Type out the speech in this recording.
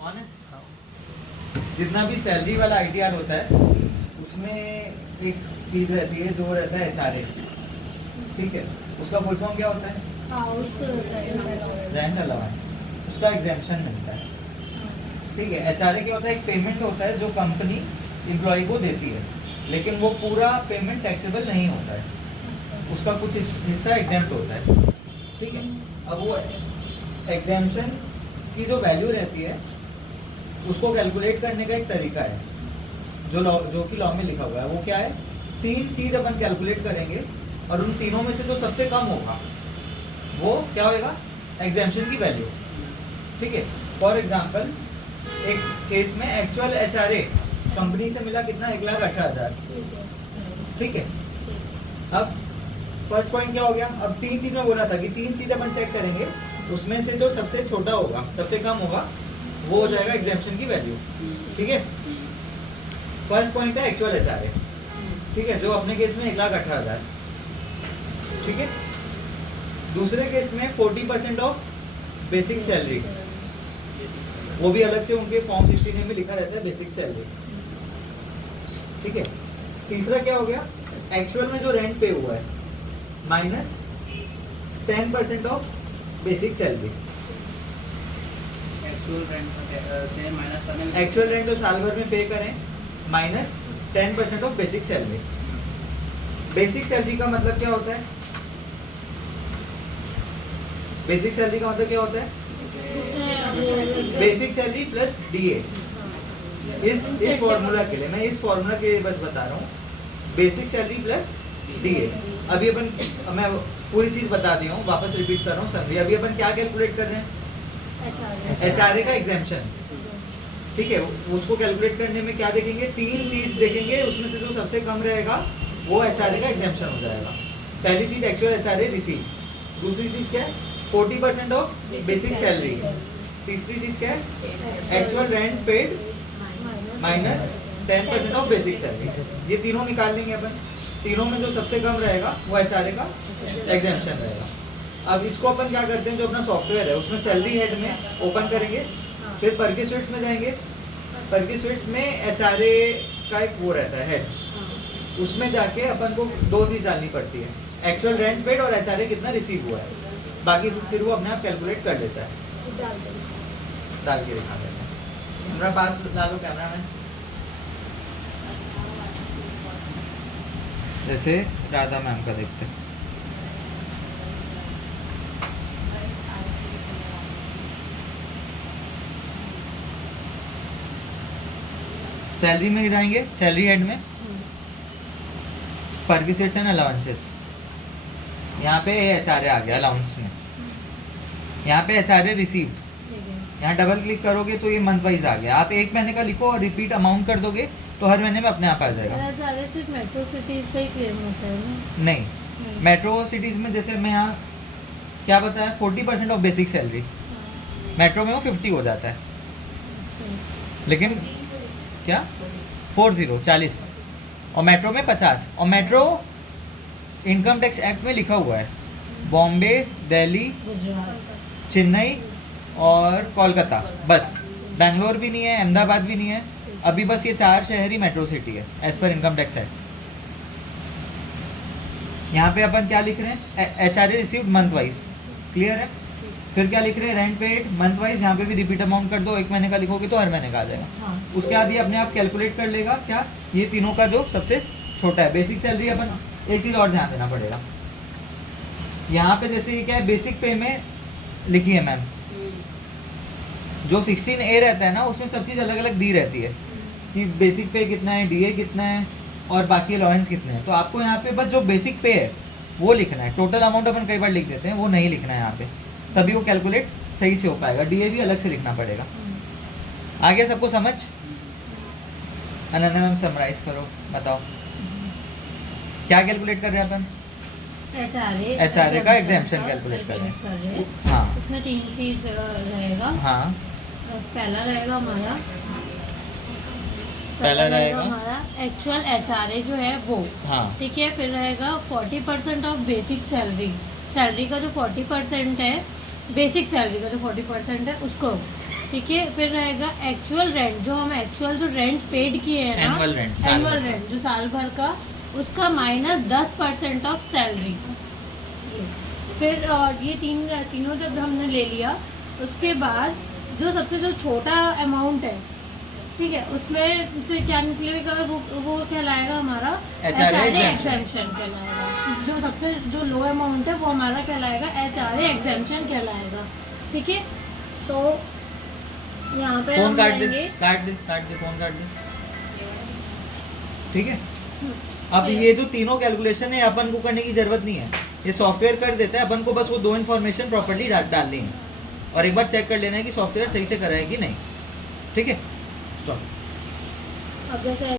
On है। जितना भी सैलरी वाला आईटीआर होता है उसमें एक चीज रहती है जो रहता है एचआरए, ठीक है। उसका फुल फॉर्म क्या होता है? Rent allowance. उसका एग्जेम्पशन मिलता है, ठीक है। एचआरए क्या होता है? एक पेमेंट होता है जो कंपनी एम्प्लॉय को देती है, लेकिन वो पूरा पेमेंट टैक्सेबल नहीं होता है, उसका कुछ हिस्सा एग्जेम्प्ट होता है, ठीक है। अब वो एग्जेम्पशन की जो वैल्यू रहती है उसको कैलकुलेट करने का एक तरीका है जो कि लॉ में लिखा हुआ है। वो क्या है? 3 चीज अपन कैलकुलेट करेंगे और उन तीनों में से जो सबसे कम होगा वो क्या होगा? एग्जेम्पशन की वैल्यू, ठीक है। फॉर एग्जाम्पल एक केस में एक्चुअल एचआरए कंपनी से मिला कितना? 1,18,000, ठीक है। अब फर्स्ट पॉइंट क्या हो गया? अब 3 चीज में बोला था कि 3 चीज अपन चेक करेंगे, उसमें से जो सबसे छोटा होगा, सबसे कम होगा, वो हो जाएगा एग्जेम्पशन की वैल्यू, ठीक है। फर्स्ट पॉइंट है एक्चुअल एचआरए, ठीक है, जो अपने केस में 1,18,000, ठीक है। दूसरे केस में 40% ऑफ बेसिक सैलरी, वो भी अलग से उनके फॉर्म 16 में लिखा रहता है बेसिक सैलरी, ठीक है। तीसरा क्या हो गया? एक्चुअल में जो रेंट पे हुआ है minus 10% of basic salary. Actual rent जो साल भर में पे करें minus 10% of basic salary. Basic salary का मतलब क्या होता है? बेसिक सैलरी का मतलब क्या होता है? Basic salary plus DA. इस फॉर्मूला के लिए, मैं इस फॉर्मूला के लिए बस बता रहा हूँ, बेसिक सैलरी प्लस डीए। अभी अपन, मैं पूरी चीज बता दिया हूँ, वापस रिपीट कर रहा हूँ सर। अभी अपन क्या कैलकुलेट कर रहे हैं? एचआरए का एग्जेम्पशन, ठीक है। उसको कैलकुलेट करने में क्या देखेंगे? 3 चीज देखेंगे, उसमें से जो सबसे कम रहेगा वो एचआरए का एग्जेम्पशन हो जाएगा। पहली चीज एक्चुअल एचआरए रिसीव, दूसरी चीज क्या है? 40% ऑफ बेसिक सैलरी, तीसरी चीज क्या है? Actual rent paid minus 10% of basic salary. ये तीनों निकाल लेंगे अपन। तीनों में जो सबसे कम रहेगा वो एचआरए का एग्जेम्पशन रहेगा। अब इसको अपन क्या करते हैं, जो अपना सॉफ्टवेयर है उसमें सैलरी हेड में ओपन करेंगे, फिर परकी स्वीट्स में जाएंगे। परकी स्वीट्स में एचआरए का एक वो रहता है हेड, उसमें जाके अपन को 2 चीज डालनी पड़ती है, एक्चुअल रेंट पेड और एचआरए कितना रिसीव हुआ है। बाकी फिर वो अपने आप कैलकुलेट कर लेता है, डाल के दिखा देता है। मेरा पास डालो कैमरा में, जैसे राधा मैम का देखते हैं। सैलरी में जाएंगे, सैलरी हेड में परविसेट्स एंड अलाउंसेस, यहाँ पे एचआरए आ गया अलाउंस में, यहाँ पे एचआरए रिसीव्ड, यहाँ डबल क्लिक करोगे तो ये मंथ वाइज आ गया। आप 1 महीने का लिखो और रिपीट अमाउंट कर दोगे तो हर महीने में अपने आप आ जाएगा। एचआरए सिर्फ मेट्रो सिटीज का ही क्लेम होता है ना? नहीं, मेट्रो सिटीज में जैसे मैं यहाँ क्या बताया, 40% ऑफ बेसिक सैलरी, मेट्रो में वो 50 हो जाता है, लेकिन क्या 40 और मेट्रो में 50। और मेट्रो इनकम टैक्स एक्ट में लिखा हुआ है बॉम्बे, दिल्ली, चेन्नई और कोलकाता, बस बेंगलोर भी नहीं है, अहमदाबाद भी नहीं है। अभी बस ये 4 शहर ही मेट्रो सिटी है एज पर इनकम टैक्स एक्ट। यहाँ पे अपन क्या लिख रहे हैं? HRA received month wise, clear है। फिर क्या लिख रहे हैं? रेंट पेड मंथ वाइज, यहाँ पे भी रिपीट अमाउंट कर दो, 1 महीने का लिखोगे तो हर महीने का आ जाएगा। हाँ। उसके बाद ये अपने आप कैलकुलेट कर लेगा क्या, ये तीनों का जो सबसे छोटा है। बेसिक सैलरी अपन, एक चीज़ और ध्यान देना पड़ेगा, यहाँ पे जैसे ये क्या है, बेसिक पे में लिखी है मैम, जो 16A रहता है ना उसमें सब चीज़ अलग अलग दी रहती है कि बेसिक पे कितना है, डीए कितना है और बाकी अलाउंस कितने हैं। तो आपको यहाँ पे बस जो बेसिक पे है वो लिखना है, टोटल अमाउंट अपन कई बार लिख देते हैं, वो नहीं लिखना है यहाँ पे, तभी वो कैलकुलेट सही से हो पाएगा। डीए भी अलग से लिखना पड़ेगा। आगे सबको समझ? अनन्या मैम समराइज करो, बताओ क्या कैलकुलेट कर रहे हैं अपन? एचआरए का एग्जेम्पशन कैलकुलेट कर रहे हैं। हाँ, उसमें 3 चीज रहेगा। हाँ, पहला रहेगा हमारा हमारा एक्चुअल एचआरए जो है वो, हाँ, ठीक है। फिर रहेगा 40% ऑफ बेसिक सैलरी का जो 40% है, बेसिक सैलरी का जो 40% है उसको, ठीक है। फिर रहेगा एक्चुअल रेंट, जो हम एक्चुअल जो रेंट पेड किए हैं ना, Annual rent, साल एनुअल भर का। रेंट जो साल भर का, उसका माइनस 10% ऑफ सैलरी। फिर ये तीनों जब हमने ले लिया, उसके बाद जो सबसे जो छोटा अमाउंट है, ठीक है, उसमें से क्या निकलेगा, वो कहलाएगा हमारा HRA एग्जेम्पशन कहलाएगा। जो सबसे जो लो अमाउंट है वो हमारा कहलाएगा HRA एग्जेम्पशन कहलाएगा। ठीक है, तो यहाँ पे फोन हम काट दे, जाएंगे। काट दे, फोन काट दे। ठीक है, अब फिर- ये जो तीनों कैलकुलेशन है अपन को करने की जरूरत नहीं है, ये सॉफ्टवेयर कर देता है। अपन को बस वो दो इन्फॉर्मेशन प्रॉपर्ली डालनी है और एक बार चेक कर लेना है कि सॉफ्टवेयर सही से कर रहा है कि नहीं। ठीक है, स्टॉप। अब जैसे